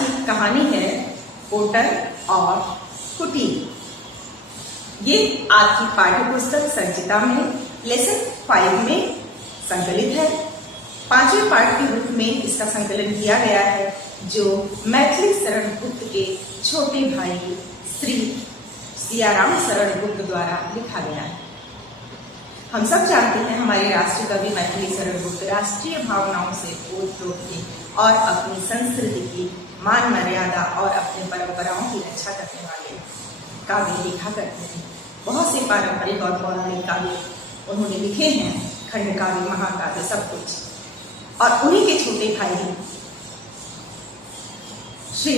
की कहानी है कोटर और कुटीर। ये आपकी पाठ्य पुस्तक संचिता में लेसन 5 में संकलित है। 5वें पाठ के रूप में इसका संकलन किया गया है, जो मैथिली शरण गुप्त के छोटे भाई श्री सियाराम शरण गुप्त द्वारा लिखा गया है। हम सब जानते हैं हमारे राष्ट्रीय कवि मैथिली शरण गुप्त राष्ट्रीय भावनाओं से ओत-प्रोत थे और अपनी संस्कृति की मान मर्यादा और अपनी परंपराओं की रक्षा करने वाले काव्य लिखा करते थे। बहुत से पारंपरिक और पौराणिक काव्य उन्होंने लिखे हैं, खंड काव्य, महाकाव्य, सब कुछ। और उन्हीं के छोटे भाई श्री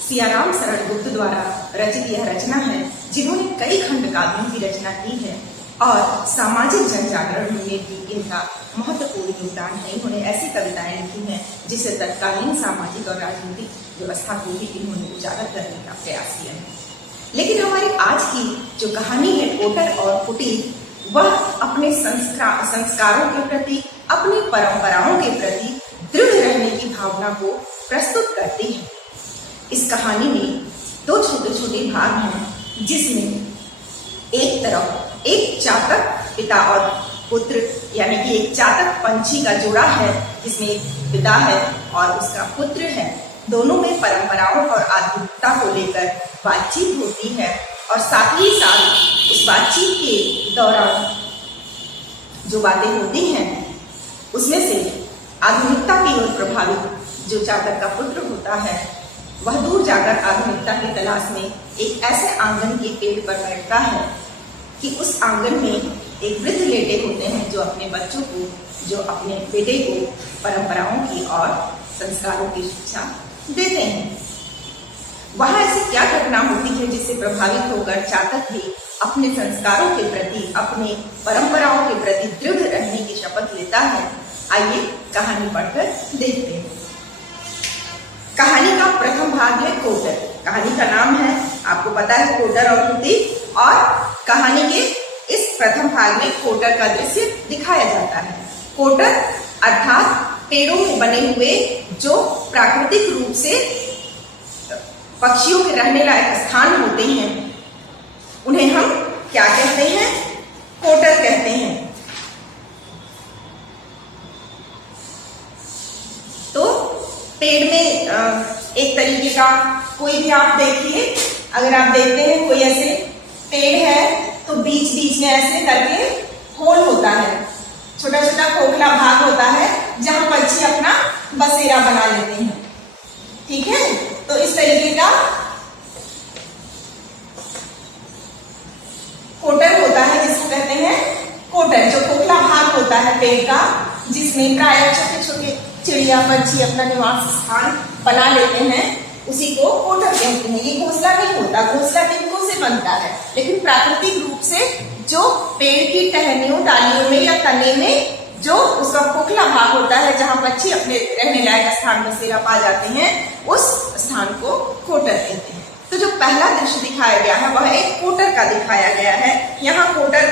सियाराम शरण गुप्त द्वारा रचित यह रचना है, जिन्होंने कई खंड काव्यों की रचना की है और सामाजिक जनजागरण में भी इनका महत्वपूर्ण योगदान है। इन्होंने ऐसी कविताएं लिखी हैं जिससे तत्कालीन सामाजिक और राजनीतिक व्यवस्था को भी इन्होंने उजागर करने का प्रयास किया है। लेकिन हमारी आज की जो कहानी है कोटर और कुटीर, वह अपने संस्कारों के प्रति, अपनी परंपराओं के प्रति दृढ़ रहने की भावना को प्रस्तुत करती है। इस कहानी में 2 छोटे छोटे भाग हैं, जिसमें एक तरफ एक चातक पिता और पुत्र, यानी कि एक चातक पंछी का जोड़ा है, जिसमें एक पिता है और उसका पुत्र है। दोनों में परंपराओं और आधुनिकता को लेकर बातचीत होती है और साथ ही साथ उस बातचीत के दौरान जो बातें होती हैं उसमें से आधुनिकता की ओर प्रभावित जो चातक का पुत्र होता है, वह दूर जाकर आधुनिकता की तलाश में एक ऐसे आंगन के पेड़ पर बैठता है कि उस आंगन में एक वृद्ध लेटे होते हैं, जो अपने बच्चों को, जो अपने बेटे को परंपराओं की और संस्कारों की शिक्षा देते हैं। वहां ऐसी क्या घटना होती है जिससे प्रभावित होकर चातक भी अपने संस्कारों के प्रति, अपने परंपराओं के प्रति दृढ़ रहने की शपथ लेता है। आइए कहानी पढ़कर देखते हैं। कहानी का प्रथम भाग है कोटर। कहानी का नाम है, आपको पता है, कोटर और कुटीर, और कहानी के इस प्रथम भाग में कोटर का दृश्य दिखाया जाता है। कोटर अर्थात पेड़ों में बने हुए जो प्राकृतिक रूप से पक्षियों के रहने लायक स्थान होते हैं, उन्हें हम क्या कहते हैं? कोटर कहते हैं। तो पेड़ में एक तरीके का, कोई भी आप देखिए, अगर आप देखते हैं कोई ऐसे पेड़ है तो बीच बीच में ऐसे करके होल होता है, छोटा छोटा खोखला भाग होता है, जहां पंछी अपना बसेरा बना लेते हैं। ठीक है, तो इस तरीके का कोटर होता है, जिसको कहते हैं कोटर। जो खोखला भाग होता है पेड़ का, जिसमें प्रायः छोटे छोटे चिड़िया पंछी अपना निवास स्थान बना लेते हैं, उसी को कोटर कहते हैं। ये घोंसला नहीं होता, घोंसला टिंकों से बनता है, लेकिन प्राकृतिक रूप से जो पेड़ की टहनियों, डालियों में या तने में जो उसका खोखला भाग होता है, जहां पक्षी अपने रहने लायक स्थान बसेरा पा जाते हैं, उस स्थान को कोटर कहते हैं। तो जो पहला दृश्य दिखाया गया है वह एक कोटर का दिखाया गया है। यहाँ कोटर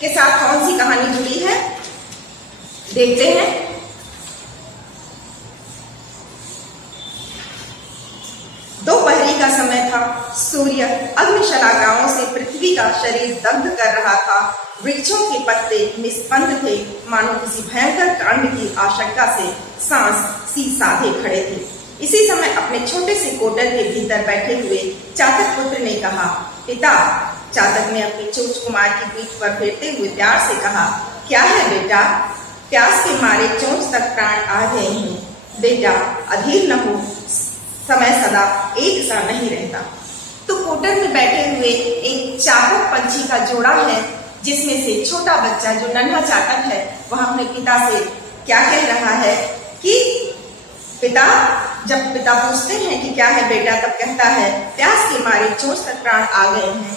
के साथ कौन सी कहानी जुड़ी है, देखते हैं। दोपहरी का समय था। सूर्य अग्निशलाकाओं से पृथ्वी का शरीर दग्ध कर रहा था। वृक्षों के पत्ते निस्पंद थे, मानो किसी भयंकर कांड की आशंका से सांस सी साधे खड़े थे। इसी समय अपने छोटे से कोटर के भीतर बैठे हुए चातक पुत्र ने कहा, पिता। चातक ने अपनी चोंच कुमार की पीठ पर फेरते हुए प्यार से कहा, क्या है बेटा? प्यास के मारे चोंच तक प्राण आ गए हैं। बेटा अधीर न हो, समय सदा एक सा नहीं रहता। तो कोटर में बैठे हुए एक चातक पंछी का जोड़ा है, जिसमें से छोटा बच्चा जो नन्हा चातक है, वह अपने पिता से क्या कह रहा है कि पिता, जब पिता पूछते हैं कि क्या है बेटा, तब कहता है, प्यास के मारे चोंच तक प्राण आ गए हैं।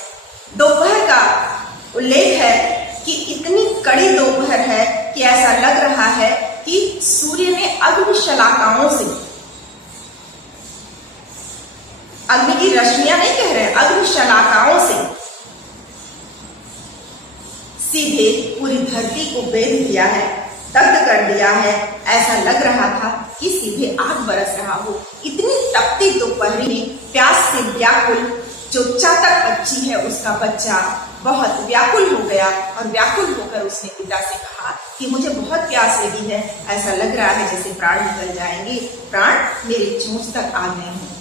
दोपहर का उल्लेख है कि इतनी कड़ी दोपहर है कि ऐसा लग रहा है कि सूर्य ने अग्निशलाकाओं से, अग्नि की रश्मियां नहीं कह रहे, अग्निशलाकाओं से सीधे पूरी धरती को बेध दिया है, दग्ध कर दिया है, ऐसा लग रहा था। कि सीधे आग बरस रहा हो। इतनी तपती दोपहरी में प्यास से व्याकुल जो चातक पक्षी है उसका बच्चा बहुत व्याकुल हो गया और व्याकुल होकर उसने पिता से कहा कि मुझे बहुत प्यास लगी है, ऐसा लग रहा है जैसे प्राण निकल जाएंगे, प्राण मेरे चोंच तक आ गए हैं।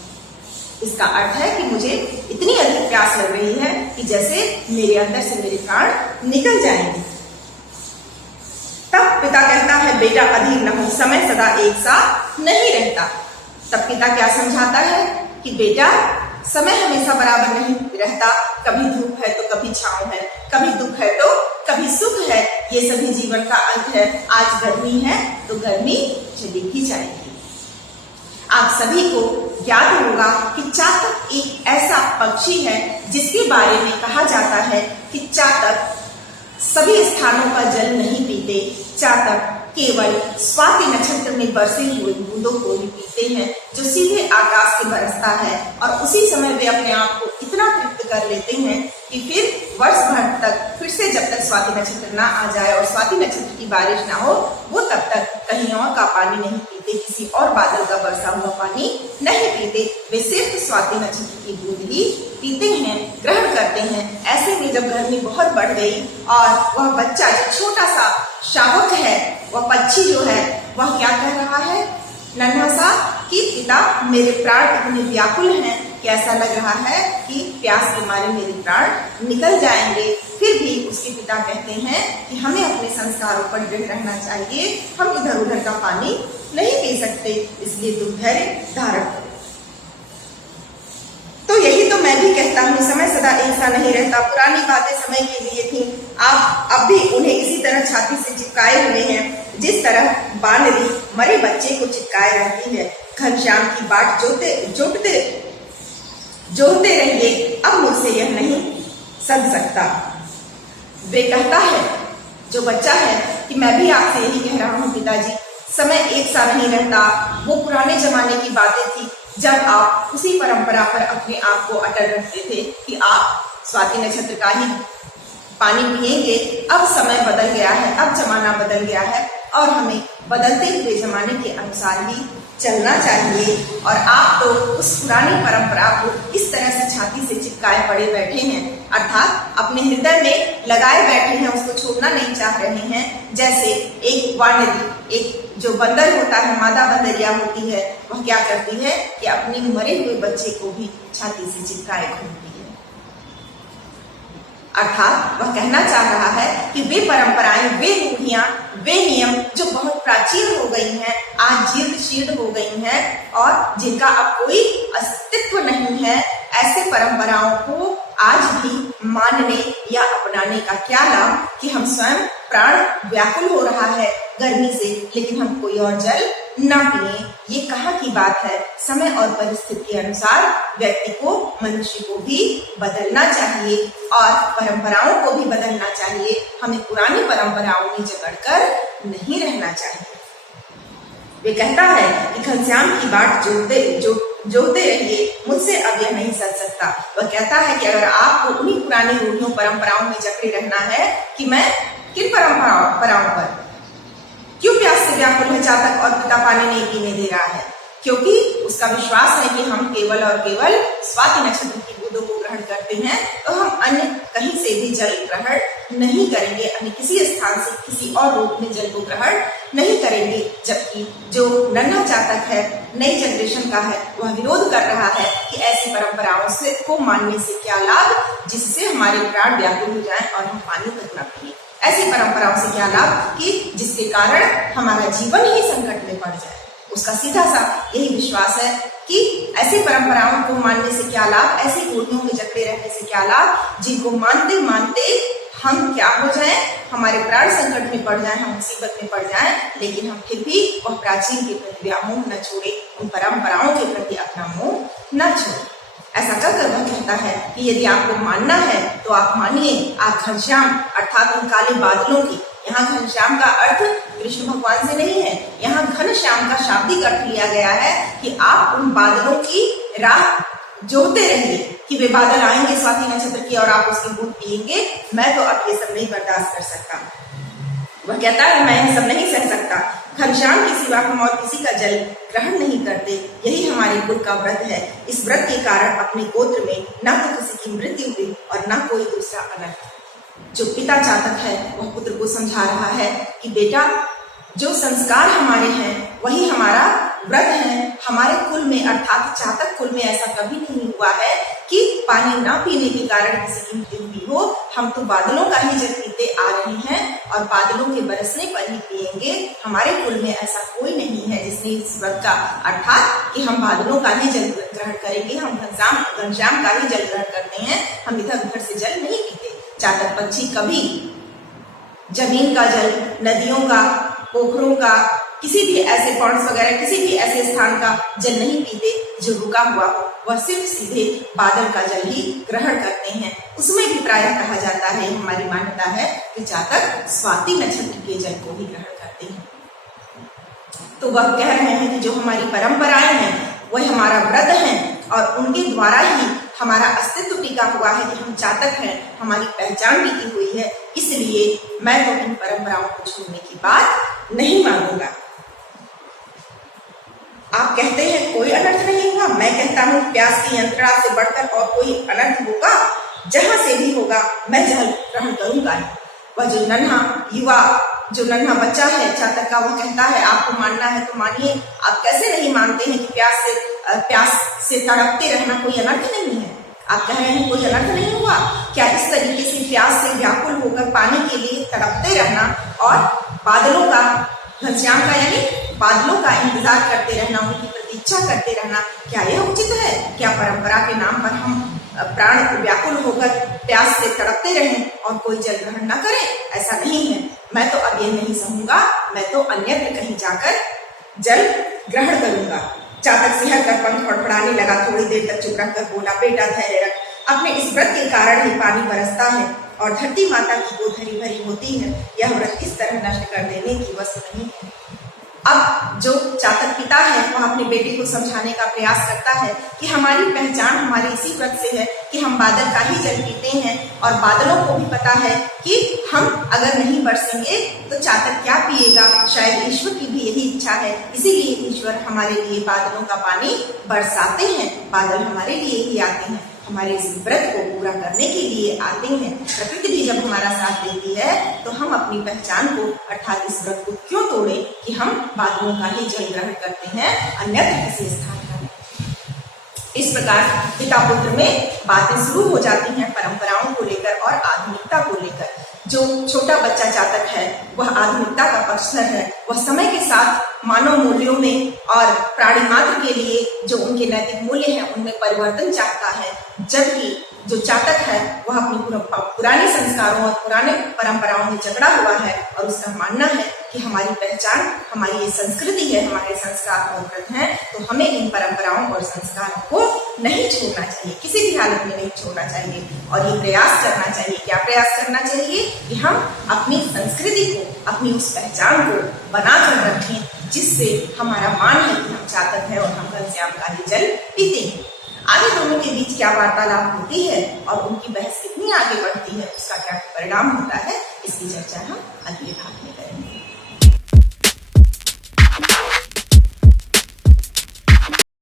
इसका अर्थ है कि मुझे इतनी अधिक प्यास लग रही है कि जैसे मेरे अंदर से मेरे प्राण निकल जाएंगे। तब पिता कहता है बेटा अधीर न हो, समय सदा एक सा नहीं रहता। तब पिता क्या समझाता है कि बेटा समय हमेशा बराबर नहीं रहता, कभी धूप है तो कभी छांव है, कभी दुख है तो कभी सुख है, ये सभी जीवन का अंत है। आज गर्मी है तो गर्मी चली ही जाएगी। आप सभी को याद होगा कि चातक एक ऐसा पक्षी है जिसके बारे में कहा जाता है कि चातक सभी स्थानों का जल नहीं पीते, चातक केवल स्वाति नक्षत्र में बरसे हुए बूंदों को ही पीते हैं जो सीधे आकाश से बरसता है, और उसी समय वे अपने आप को इतना तृप्त कर लेते हैं कि फिर वर्ष भर तक फिर से जब तक स्वाति नक्षत्र ना आ जाए और स्वाति नक्षत्र की बारिश ना हो वो तब तक कहीं और का पानी नहीं पीते, किसी और बादल का बरसा हुआ पानी नहीं पीते। वे सिर्फ स्वाति नक्षत्र की बूंद ही पीते हैं, ग्रहण करते हैं। ऐसे में जब गर्मी बहुत बढ़ गई और वह बच्चा जो छोटा सा शावक है, वह पक्षी जो है वह क्या कह रहा है नन्हा सा कि पिता मेरे प्राण इतने व्याकुल हैं कि ऐसा लग रहा है कि प्यास के मारे मेरे प्राण निकल जाएंगे। फिर भी उसके पिता कहते हैं कि हमें अपने संस्कारों पर दृढ़ रहना चाहिए, हम इधर उधर का पानी नहीं पी सकते, इसलिए तुम धैर्य धारण करो। तो यही तो मैं भी कहता हूँ, समय सदा एक सा नहीं रहता। पुरानी बातें समय के लिए थी, आप अब भी उन्हें इसी तरह छाती से चिपकाए हुए हैं जिस तरह बानरी मरे बच्चे को चिपकाए रहती है। घनश्याम की बाट जोहते रहिए, अब मुझसे यह नहीं सध सकता। वे कहता है जो बच्चा है कि मैं भी आपसे यही कह रहा हूँ पिताजी, समय एक सा नहीं रहता। वो पुराने जमाने की बातें थी जब आप उसी परंपरा पर अपने आप को अटल रखते थे कि आप स्वाति नक्षत्र का ही पानी पिएंगे। अब समय बदल गया है, अब जमाना बदल गया है और हमें बदलते हुए जमाने के अनुसार ही चलना चाहिए। और आप तो उस पुरानी परंपरा को इस तरह से छाती से चिपकाए पड़े बैठे हैं, अर्थात अपने हृदय में लगाए बैठे हैं, उसको छोड़ना नहीं चाह रहे हैं। जैसे एक वानरी, एक जो बंदर होता है, मादा बंदरिया होती है, वह क्या करती है कि अपने मरे हुए बच्चे को भी छाती से चिपकाए घूमती है। अर्थात वह कहना चाह रहा है कि वे परंपराएं, वे रूढ़ियां, वे नियम जो बहुत प्राचीन हो गई हैं, आज जीर्ण शीर्ण हो गई हैं और जिनका अब कोई अस्तित्व नहीं है, ऐसे परंपराओं को आज भी मानने या अपनाने का क्या लाभ कि हम स्वयं प्राण व्याकुल हो रहा है गर्मी से, लेकिन हम कोई और जल ना पिए। ये कहाँ की बात है। समय और परिस्थिति के अनुसार व्यक्ति को, मनुष्य को भी बदलना चाहिए और परंपराओं को भी बदलना चाहिए। हमें पुरानी परंपराओं में जकड़कर नहीं रहना चाहिए। वे कहता है कि घनश्याम की बाट जोहते रहिए, मुझसे अब यह नहीं सध सकता। वह कहता है कि अगर आपको उन्हीं पुरानी रूढ़ियों परंपराओं में जकड़े रहना है कि मैं किन परंपराओं पर क्यों प्यास से व्याकुल है चातक और पिता पानी नहीं पीने दे रहा है, क्योंकि उसका विश्वास है कि हम केवल और केवल स्वाति नक्षत्र की बूंदों को ग्रहण करते हैं, तो हम अन्य कहीं से भी जल ग्रहण नहीं करेंगे, अन्य किसी स्थान से किसी और रूप में जल को ग्रहण नहीं करेंगे। जबकि जो नन्हा चातक है, नई जनरेशन का है, वह विरोध कर रहा है कि ऐसी परंपराओं से को मानने से क्या लाभ, जिससे हमारे प्राण व्याकुल हो जाए और हम पानी तक न पिए। ऐसी परंपराओं से क्या लाभ कि जिसके कारण हमारा जीवन ही संकट में पड़ जाए। उसका सीधा सा यही विश्वास है कि ऐसी परंपराओं को मानने से क्या लाभ, ऐसी रूढ़ियों में जकड़े रहने से क्या लाभ, जिनको मानते मानते हम क्या हो जाएं, हमारे प्राण संकट में पड़ जाएं, हम मुसीबत में पड़ जाएं, लेकिन हम फिर भी वह प्राचीन के प्रति व्यामोह न छोड़े, उन परंपराओं के प्रति अपना मोह न छोड़े। ऐसा कहकर वह कहता है कि यदि आपको मानना है तो आप मानिए, आप घनश्याम अर्थात उन काले बादलों की, यहाँ घनश्याम का अर्थ कृष्ण भगवान से नहीं है, यहाँ घनश्याम का शाब्दिक अर्थ लिया गया है कि आप उन बादलों की राह जोहते रहिए कि वे बादल आएंगे स्वाति नक्षत्र की और आप उसकी बूंद पिएंगे। मैं तो अब ये सब नहीं बर्दाश्त कर सकता। वह कहता है मैं यह सब नहीं सह सकता, घनश्याम के सिवा हम और किसी का जल ग्रहण नहीं करते, यही हमारे कुल का व्रत है। इस व्रत के कारण अपने गोत्र में न तो किसी की मृत्यु हुई और न कोई दूसरा अनर्थ। जो पिता चातक है वह पुत्र को समझा रहा है कि बेटा, जो संस्कार हमारे हैं वही हमारा व्रत है। हमारे कुल में अर्थात चातक कुल में ऐसा कभी नहीं हुआ है कि पानी ना पीने के कारण किसी की मृत्यु हुई हो। हम तो बादलों का ही जल पीते आ रहे हैं और बादलों के बरसने पर ही पिएंगे। हमारे कुल में ऐसा कोई नहीं है जिसने इस व्रत का अर्थात कि हम बादलों का ही जल ग्रहण करेंगे, हम घनश्याम का ही जल ग्रहण करते हैं, हम इधर उधर से जल नहीं पीते। चातक पक्षी कभी जमीन का जल, नदियों का, पोखरों का, किसी भी ऐसे पॉन्ड्स वगैरह किसी भी ऐसे स्थान का जल नहीं पीते जो रुका हुआ हो, वह सिर्फ सीधे बादल का जल ही ग्रहण करते हैं। उसमें भी प्रायः कहा जाता है, हमारी मान्यता है कि चातक स्वाति नक्षत्र के जल को ही ग्रहण करते हैं। तो वह कह रहे हैं कि जो हमारी परंपराएं हैं वह हमारा व्रत है और उनके द्वारा ही हमारा अस्तित्व टिका हुआ है कि हम चातक हैं, हमारी पहचान टिकी हुई है। इसलिए मैं तो इन परंपराओं को छोड़ने की बात नहीं मानूंगा। आप कहते हैं कोई अनर्थ नहीं होगा, मैं कहता हूँ प्यास की यंत्रणा से बढ़कर और कोई अनर्थ होगा। जहां से भी होगा मैं जल ग्रहण करूंगा। वह जो नन्हा युवा, जो नन्हा बच्चा है चातक का, वह कहता है आपको मानना है तो मानिए, आप कैसे नहीं मानते हैं कि प्यास से तड़पते रहना कोई अनर्थ नहीं है। आप कह रहे हैं कोई अनर्थ नहीं हुआ, क्या इस तरीके से प्यास से व्याकुल होकर पानी के लिए तड़पते रहना और बादलों का, घनश्याम का यानी बादलों का इंतजार करते रहना, उनकी प्रतीक्षा करते रहना, क्या यह उचित है? क्या परंपरा के नाम पर हम प्राण व्याकुल होकर प्यास से तड़पते रहें और कोई जल ग्रहण न करें? ऐसा नहीं है। मैं तो अब ये नहीं सहूंगा, मैं तो अन्यत्र कहीं जाकर जल ग्रहण करूंगा। चातक सिहर कर पंख फड़फड़ाने लगा, थोड़ी देर तक चुप रखकर बोला, बेटा धैर्य रख, अपने इस व्रत के कारण ही पानी बरसता है और धरती माता की गोद हरी भरी होती है। यह व्रत इस तरह नष्ट कर देने की वस्तु नहीं है। अब जो चातक पिता है वह अपने बेटे को समझाने का प्रयास करता है कि हमारी पहचान हमारे इसी व्रत से है कि हम बादल का ही जल पीते हैं और बादलों को भी पता है कि हम अगर नहीं बरसेंगे तो चातक क्या पिएगा। शायद ईश्वर की भी यही इच्छा है, इसीलिए ईश्वर हमारे लिए बादलों का पानी बरसाते हैं। बादल हमारे लिए ही आते हैं, हमारे इस व्रत को पूरा करने के लिए आते हैं। प्रकृति भी जब हमारा साथ देती है तो हम अपनी पहचान को अर्थात इस व्रत को क्यों तोड़े कि हम बादलों का ही जल ग्रहण करते हैं, अन्यत्र किसी स्थान का नहीं। इस प्रकार पिता पुत्र में बातें शुरू हो जाती हैं परंपराओं को लेकर और आधुनिकता को लेकर। जो छोटा बच्चा चातक है वह आधुनिकता का पक्षधर है, वह समय के साथ मानव मूल्यों में और प्राणी मात्र के लिए जो उनके नैतिक मूल्य हैं उनमें परिवर्तन चाहता है। जबकि जो चातक है वह अपनी पुराने संस्कारों और पुराने परंपराओं में जकड़ा हुआ है और उसका मानना है कि हमारी पहचान, हमारी ये संस्कृति है, हमारे संस्कार और व्रत हैं, तो हमें इन परंपराओं और संस्कारों को नहीं छोड़ना चाहिए, किसी भी हालत में नहीं छोड़ना चाहिए। और ये प्रयास करना चाहिए, क्या प्रयास करना चाहिए कि हम अपनी संस्कृति को, अपनी उस पहचान को बनाकर रखें जिससे हमारा मान है कि हम चातक हैं और हम घनश्याम का ही जल पीते हैं। आगे दोनों के बीच क्या वार्तालाप होती है और उनकी बहस कितनी आगे बढ़ती है, उसका क्या परिणाम होता है, इसकी चर्चा हम अगले भाग में करेंगे।